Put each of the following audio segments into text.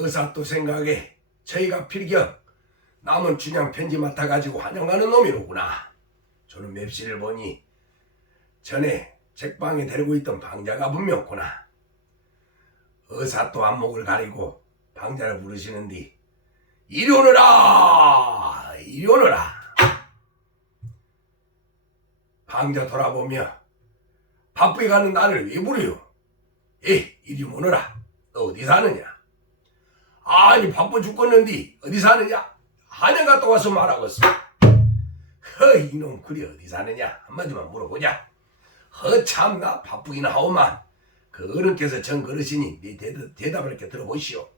의사 또 생각에 저희가 필경 남은 춘향 편지 맡아가지고 환영하는 놈이로구나. 저는 맵시를 보니 전에 책방에 데리고 있던 방자가 분명구나. 의사 또 안목을 가리고 방자를 부르시는디 이리 오너라 이리 오너라 방자 돌아보며 바쁘게 가는 나를 왜 부르요? 에 이리 오너라 너 어디 사느냐? 아니 바빠 죽겠는디 어디 사느냐? 한양 갔다 와서 말하겠어. 허 이놈 그리 어디 사느냐? 한마디만 물어보자. 허 참나 바쁘긴 하오만 그 어른께서 전 그러시니 네 대답, 대답을 이렇게 들어보시오.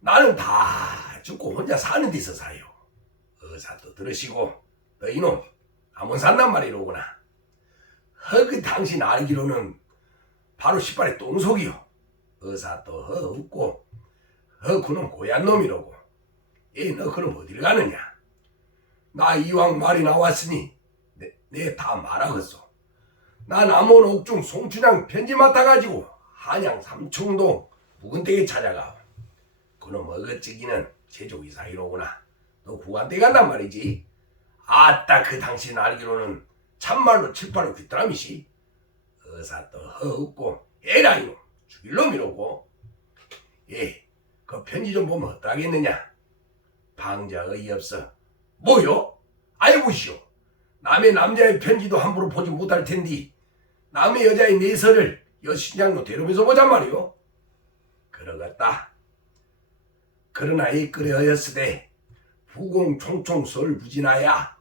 나는 다 죽고 혼자 사는 데서 사요. 의사도 들으시고 너 이놈 아무 산단 말이로구나. 허그 당신 알기로는 바로 시발의 똥속이요 의사도 허 웃고 허 그놈 고얀 놈이로고. 얘너 그럼 어딜 가느냐? 나 이왕 말이 나왔으니 내다 말하겠소. 나 남원 옥중 송춘향 편지 맡아가지고 한양 삼청동 묵은댁에 찾아가 그놈 어거찌기는 제조기 사이로구나. 너 구간대 간단 말이지. 아따 그 당신 알기로는 참말로 칠팔로 귀뚜라미시. 의사 또 허웃고 에라 이놈 죽일 놈이로고. 예 그 편지 좀 보면 어떠하겠느냐? 방자 어이없어. 뭐요? 보시오. 남의 남자의 편지도 함부로 보지 못할 텐디. 남의 여자의 내설을 여신장로 데려면서 보잔 말이오. 그러겠다. 그러나 이 끓여였으되 부공 총총 설부진하야.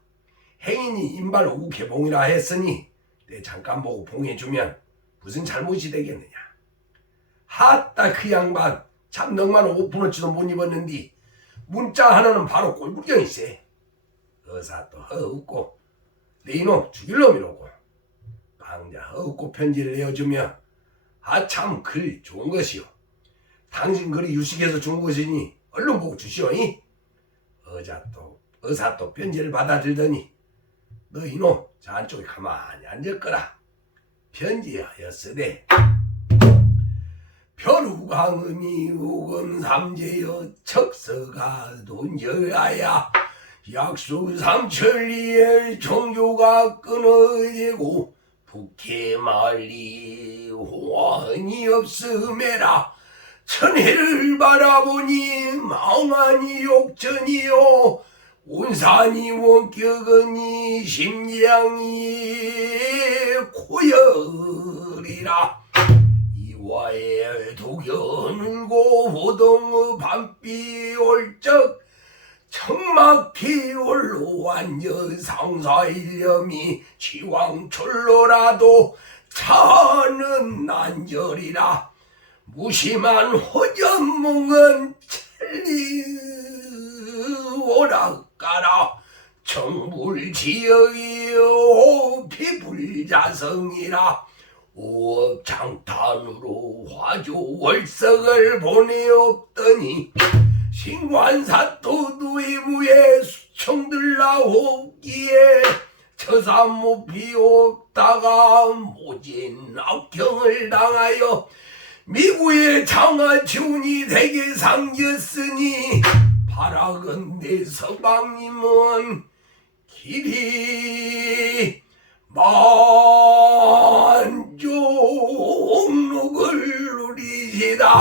행인이 인발 오구 개봉이라 했으니 내 잠깐 보고 봉해주면 무슨 잘못이 되겠느냐? 하따 그 양반 참 넉만 오픈어치도 못 입었는디 문자 하나는 바로 꼴불견이 세 의사 또 허웃고 내 이놈 죽일 놈이로고 방자 허웃고 편지를 내어주며 아참 글 좋은 것이오. 당신 글이 유식해서 준 것이니 얼른 보고 주시오이. 의자 또 의사 또 편지를 받아들더니 너 이놈 저 안쪽에 가만히 앉았거라. 편지하였으되 별우강음이 우금삼재여 척서가 돈절하야. 약수 삼천리에 종교가 끊어지고 북해 말리 호환이 없음에라. 천해를 바라보니 망하니 욕전이요. 온산이 원격은이 심장이 고열이라. 이 와에 독연고 호동의 밤비 올적 청막히 올로한 여상사일념이 지왕철로라도 차는 난절이라. 무심한 호전몽은 첼리오락가라. 정불지역이요 피불자성이라 오업장탄으로 화조 월석을 보내옵더니 신관사토두이무에 수청들 나오기에 처사못비 없다가 모진 악경을 당하여 미국의 장하지운이 되게 상겼으니 바라건대 서방님은 길이 만 봅니다.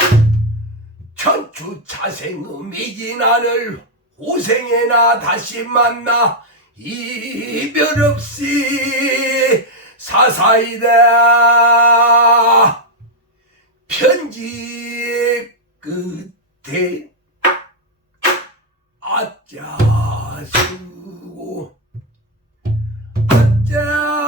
천추 자생음이 지나를 고생해나 다시 만나 이별 없이 사사이다 편지의 끝에 아짜 수고 아짜